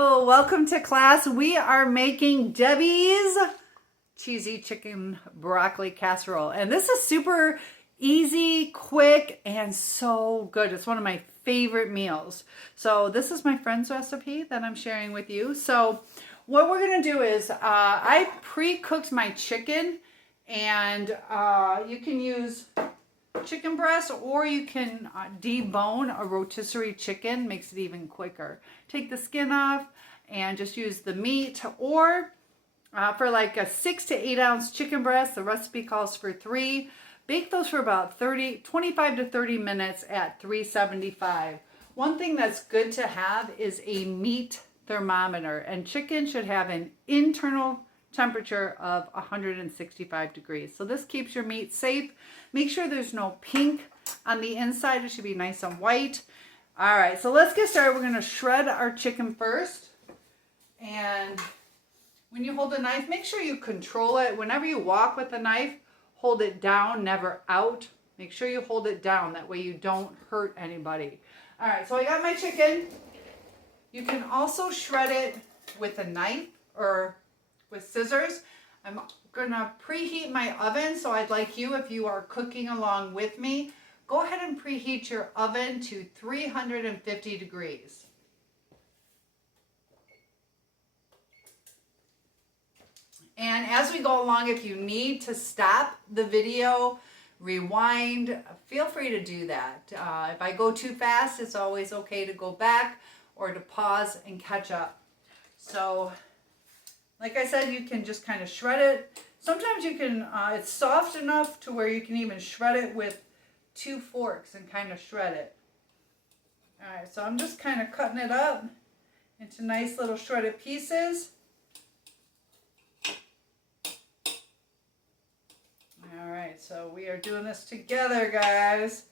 Oh, welcome to class. We are making Debbie's cheesy chicken broccoli casserole. And this is super easy, quick, and so good. It's one of my favorite meals. So this is my friend's recipe that I'm sharing with you. So what we're going to do is I pre-cooked my chicken, and you can use chicken breast, or you can debone a rotisserie chicken. Makes it even quicker. Take the skin off and just use the meat, or for like a 6 to 8 ounce chicken breast, the recipe calls for 3. Bake those for about 25 to 30 minutes at 375. One thing that's good to have is a meat thermometer, and chicken should have an internal temperature of 165 degrees. So this keeps your meat safe. Make sure there's no pink on the inside. It should be nice and white. All right, so let's get started. We're going to shred our chicken first. And when you hold the knife, make sure you control it. Whenever you walk with the knife, hold it down, never out. Make sure you hold it down. That way you don't hurt anybody. All right, so I got my chicken. You can also shred it with a knife or with scissors. I'm gonna preheat my oven, so I'd like you, if you are cooking along with me, go ahead and preheat your oven to 350 degrees. And as we go along, if you need to stop the video, rewind, feel free to do that. If I go too fast, it's always okay to go back or to pause and catch up. So like I said, you can just kind of shred it. Sometimes you can, it's soft enough to where you can even shred it with 2 forks and kind of shred it. All right, so I'm just kind of cutting it up into nice little shredded pieces. All right, so we are doing this together, guys.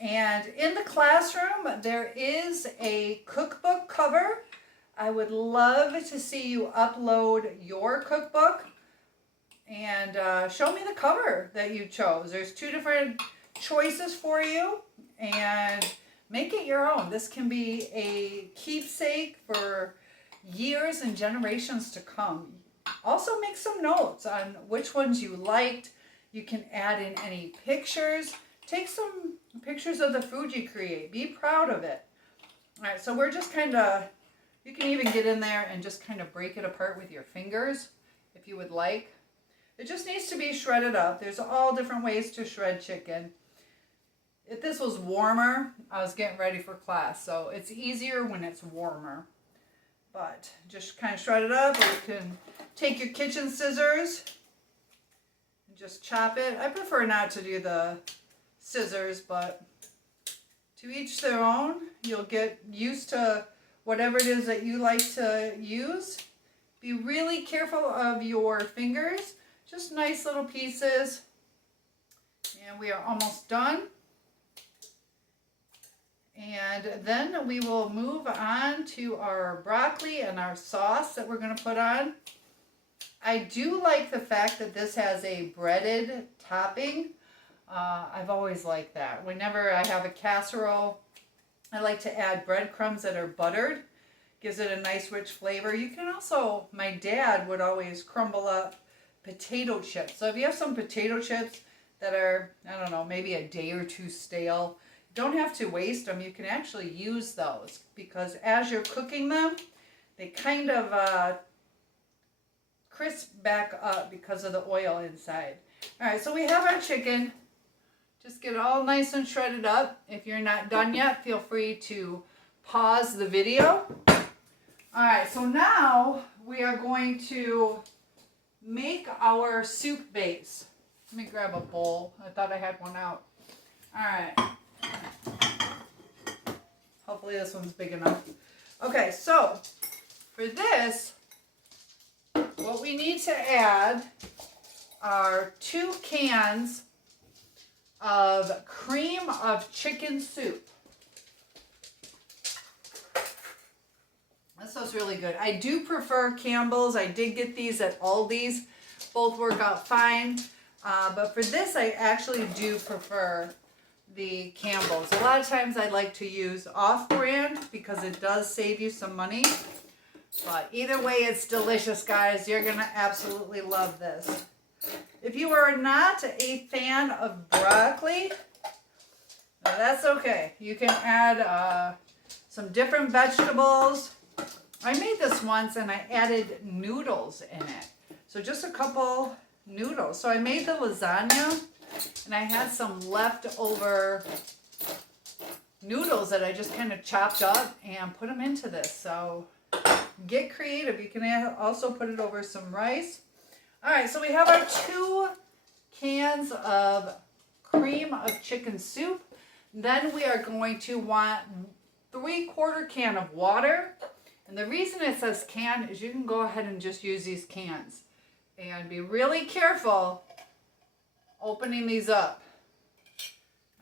And in the classroom, there is a cookbook cover. I would love to see you upload your cookbook and show me the cover that you chose. There's 2 different choices for you, and make it your own. This can be a keepsake for years and generations to come. Also make some notes on which ones you liked. You can add in any pictures. Take some pictures of the food you create. Be proud of it. All right, so we're just kind of, you can even get in there and just kind of break it apart with your fingers if you would like. It just needs to be shredded up. There's all different ways to shred chicken. If this was warmer, I was getting ready for class, so it's easier when it's warmer. But just kind of shred it up, or you can take your kitchen scissors and just chop it. I prefer not to do the scissors, but to each their own. You'll get used to whatever it is that you like to use. Be really careful of your fingers. Just nice little pieces. And we are almost done. And then we will move on to our broccoli and our sauce that we're going to put on. I do like the fact that this has a breaded topping. I've always liked that. Whenever I have a casserole, I like to add breadcrumbs that are buttered. Gives it a nice rich flavor. You can also, my dad would always crumble up potato chips. So if you have some potato chips that are, I don't know, maybe a day or 2 stale, don't have to waste them. You can actually use those, because as you're cooking them, they kind of crisp back up because of the oil inside. All right, so we have our chicken. Just get it all nice and shredded up. If you're not done yet, feel free to pause the video. All right, so now we are going to make our soup base. Let me grab a bowl. I thought I had one out. All right. Hopefully this one's big enough. Okay, so for this, what we need to add are 2 cans of cream of chicken soup. This smells really good. I do prefer Campbell's. I did get these at Aldi's. Both work out fine. But for this, I actually do prefer the Campbell's. A lot of times I like to use off-brand because it does save you some money. But either way, it's delicious, guys. You're going to absolutely love this. If you are not a fan of broccoli, that's okay. You can add some different vegetables. I made this once and I added noodles in it. So just a couple noodles. So I made the lasagna and I had some leftover noodles that I just kind of chopped up and put them into this. So get creative. You can also put it over some rice. All right, so we have our 2 cans of cream of chicken soup. Then we are going to want 3/4 can of water. And the reason it says can is you can go ahead and just use these cans. And be really careful opening these up.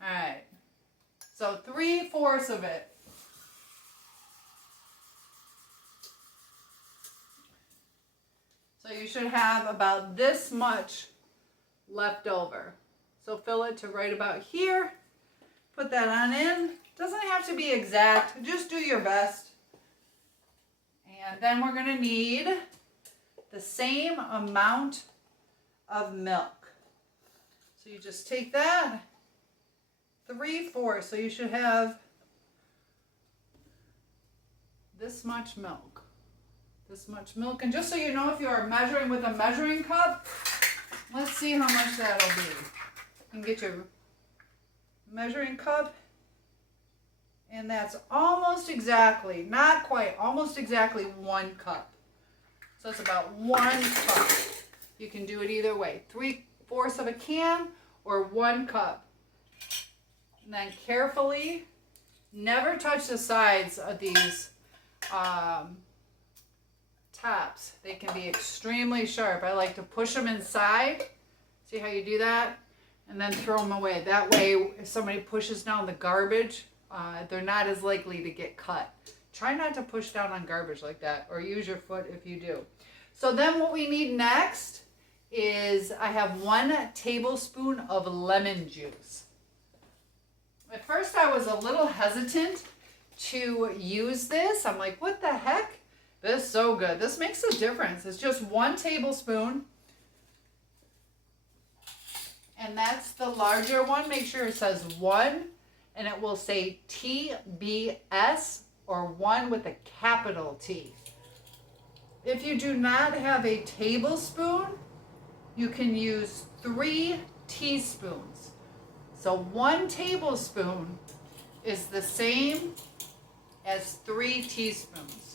All right. So 3/4 of it. So you should have about this much left over. So fill it to right about here. Put that on in. Doesn't have to be exact. Just do your best. And then we're going to need the same amount of milk. So you just take that, 3/4. So you should have this much milk. This much milk. And just so you know, if you are measuring with a measuring cup, let's see how much that'll be. You can get your measuring cup. And that's almost exactly, not quite, almost exactly 1 cup. So it's about 1 cup. You can do it either way. 3/4 of a can or 1 cup. And then carefully, never touch the sides of these tops. They can be extremely sharp. I like to push them inside. See how you do that? And then throw them away. That way, if somebody pushes down the garbage, they're not as likely to get cut. Try not to push down on garbage like that, or use your foot if you do. So then what we need next is I have 1 tablespoon of lemon juice. At first I was a little hesitant to use this. I'm like, what the heck? This is so good. This makes a difference. It's just 1 tablespoon. And that's the larger one. Make sure it says 1. And it will say TBS or 1 with a capital T. If you do not have a tablespoon, you can use 3 teaspoons. So 1 tablespoon is the same as 3 teaspoons.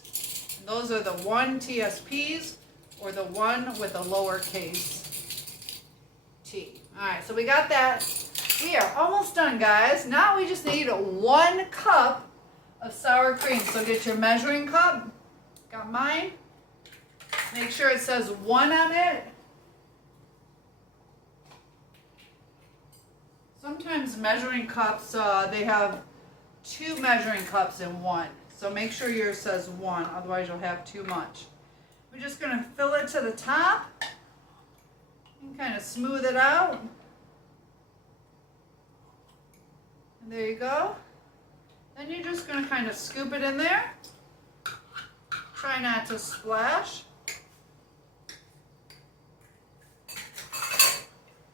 And those are the 1 TSPs or the 1 with a lowercase t. All right, so we got that. We are almost done, guys. Now we just need 1 cup of sour cream. So get your measuring cup. Got mine. Make sure it says 1 on it. Sometimes measuring cups, they have 2 measuring cups in one. So make sure yours says 1, otherwise you'll have too much. We're just going to fill it to the top and kind of smooth it out. And there you go. Then you're just going to kind of scoop it in there. Try not to splash.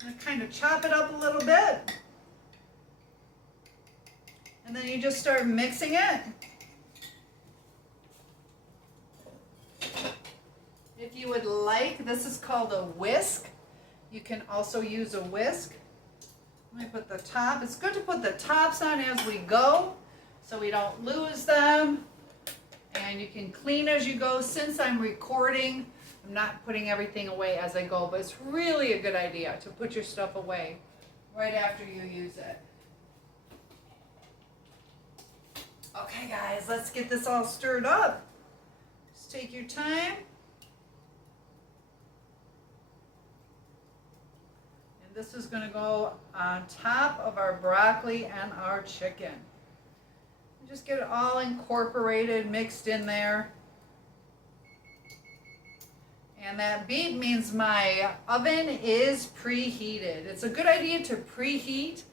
And kind of chop it up a little bit. And then you just start mixing it. If you would like, this is called a whisk. You can also use a whisk. Let me put the top. It's good to put the tops on as we go so we don't lose them. And you can clean as you go. Since I'm recording, I'm not putting everything away as I go, but it's really a good idea to put your stuff away right after you use it. Okay guys, let's get this all stirred up. Just take your time. And this is going to go on top of our broccoli and our chicken. Just get it all incorporated, mixed in there. And that beep means my oven is preheated. It's a good idea to preheat.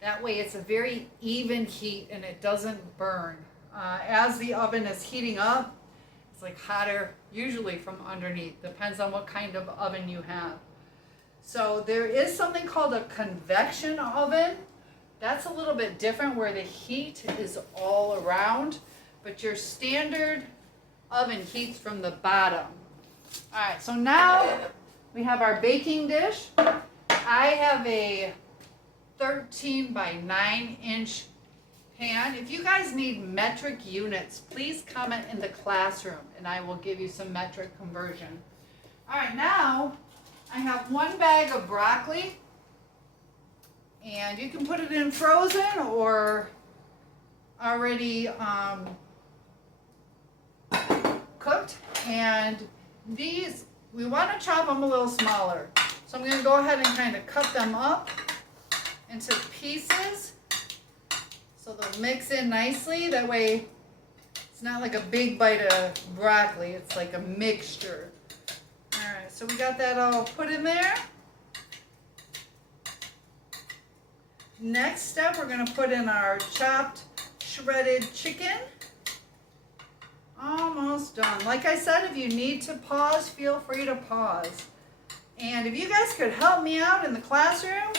That way it's a very even heat and it doesn't burn. As the oven is heating up, it's like hotter usually from underneath. Depends on what kind of oven you have. So there is something called a convection oven. That's a little bit different where the heat is all around, but your standard oven heats from the bottom. All right, so now we have our baking dish. I have a 13 by 9 inch pan. If you guys need metric units, please comment in the classroom and I will give you some metric conversion. All right, now I have 1 bag of broccoli, and you can put it in frozen or already cooked. And these, we want to chop them a little smaller. So I'm going to go ahead and kind of cut them up into pieces so they'll mix in nicely. That way it's not like a big bite of broccoli, it's like a mixture. Alright, so we got that all put in there. Next step, we're going to put in our chopped shredded chicken. Almost done. Like I said, if you need to pause, feel free to pause. And if you guys could help me out in the classroom,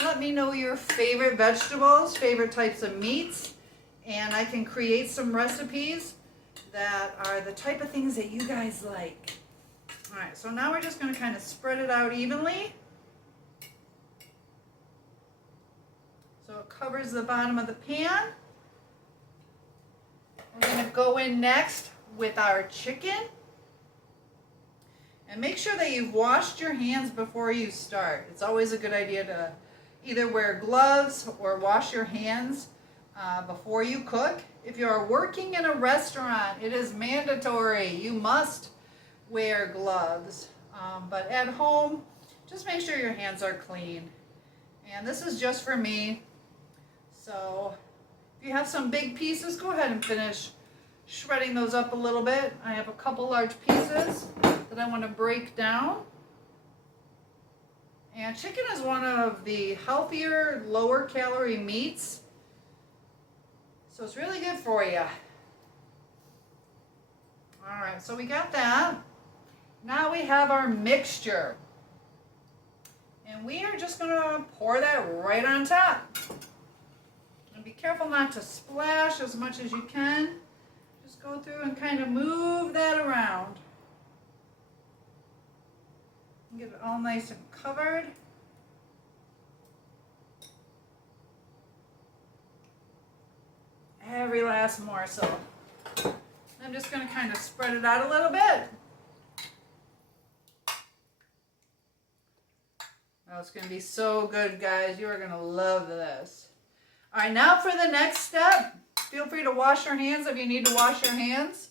let me know your favorite vegetables, favorite types of meats, and I can create some recipes that are the type of things that you guys like. All right, so now we're just going to kind of spread it out evenly. So it covers the bottom of the pan. We're going to go in next with our chicken. And make sure that you've washed your hands before you start. It's always a good idea to either wear gloves or wash your hands before you cook. If you're working in a restaurant, it is mandatory. You must wear gloves. But at home, just make sure your hands are clean. And this is just for me. So if you have some big pieces, go ahead and finish shredding those up a little bit. I have a couple large pieces that I want to break down. And chicken is one of the healthier, lower calorie meats. So it's really good for you. All right, so we got that. Now we have our mixture. And we are just going to pour that right on top. And be careful not to splash as much as you can. Just go through and kind of move that around. Get it all nice and covered. Every last morsel. I'm just going to kind of spread it out a little bit. Oh, it's going to be so good, guys. You are going to love this. All right, now for the next step. Feel free to wash your hands if you need to wash your hands.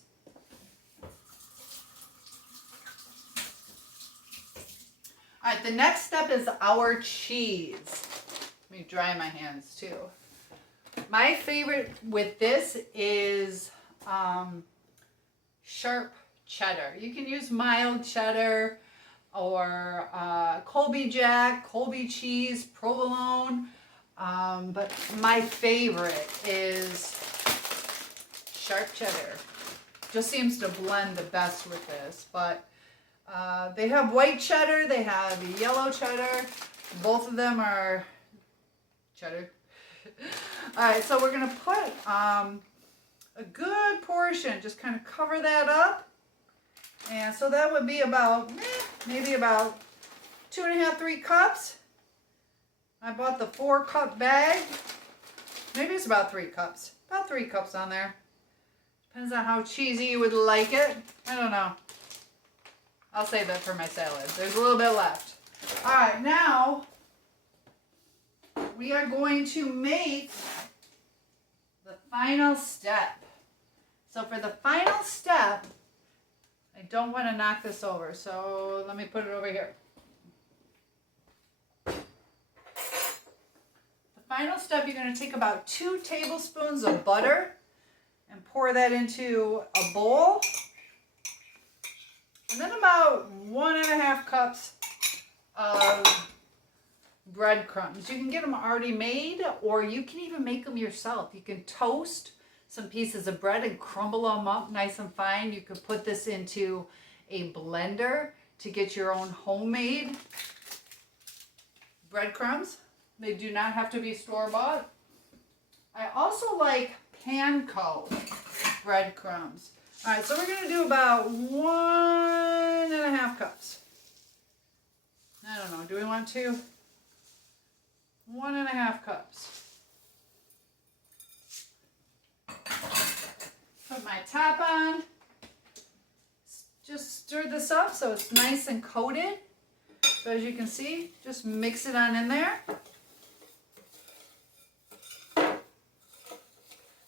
All right, the next step is our cheese. Let me dry my hands too. My favorite with this is sharp cheddar. You can use mild cheddar or Colby Jack, Colby cheese, provolone. But my favorite is sharp cheddar. Just seems to blend the best with this. But they have white cheddar, they have yellow cheddar. Both of them are cheddar. All right, so we're going to put a good portion, just kind of cover that up. And so that would be about, maybe about 2.5, 3 cups. I bought the 4-cup bag. Maybe it's about 3 cups. About 3 cups on there. Depends on how cheesy you would like it. I don't know. I'll save that for my salad. There's a little bit left. All right, now we are going to make the final step. So for the final step, I don't want to knock this over, so let me put it over here. The final step, you're going to take about 2 tablespoons of butter and pour that into a bowl. And then about 1.5 cups of breadcrumbs. You can get them already made, or you can even make them yourself. You can toast some pieces of bread and crumble them up nice and fine. You could put this into a blender to get your own homemade breadcrumbs. They do not have to be store-bought. I also like panko breadcrumbs. All right, so we're going to do about 1.5 cups. I don't know, do we want 2? 1.5 cups. Put my top on. Just stir this up so it's nice and coated. So as you can see, just mix it on in there. And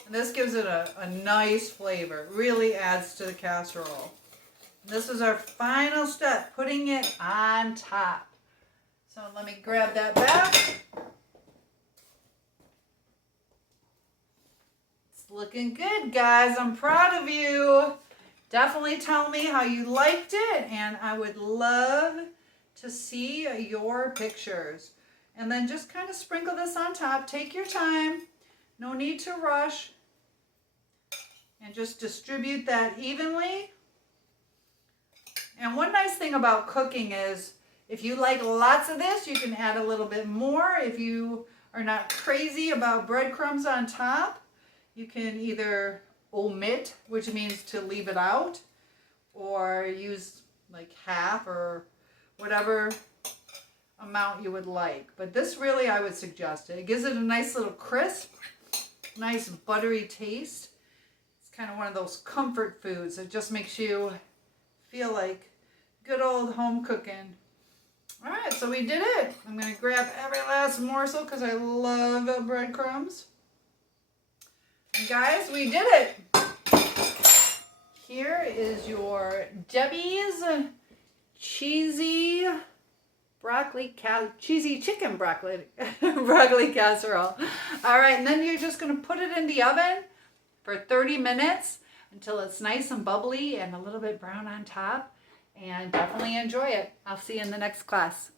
this gives it a nice flavor. It really adds to the casserole. And this is our final step, putting it on top. So let me grab that back. It's looking good, guys. I'm proud of you. Definitely tell me how you liked it, and I would love to see your pictures. And then just kind of sprinkle this on top. Take your time. No need to rush. And just distribute that evenly. And one nice thing about cooking is if you like lots of this, you can add a little bit more. If you are not crazy about breadcrumbs on top, you can either omit, which means to leave it out, or use like half or whatever amount you would like. But this really, I would suggest it. It gives it a nice little crisp, nice buttery taste. It's kind of one of those comfort foods. It just makes you feel like good old home cooking. All right, so we did it. I'm going to grab every last morsel because I love breadcrumbs. And guys, we did it. Here is your Debbie's cheesy chicken broccoli casserole. All right, and then you're just going to put it in the oven for 30 minutes until it's nice and bubbly and a little bit brown on top. And definitely enjoy it. I'll see you in the next class.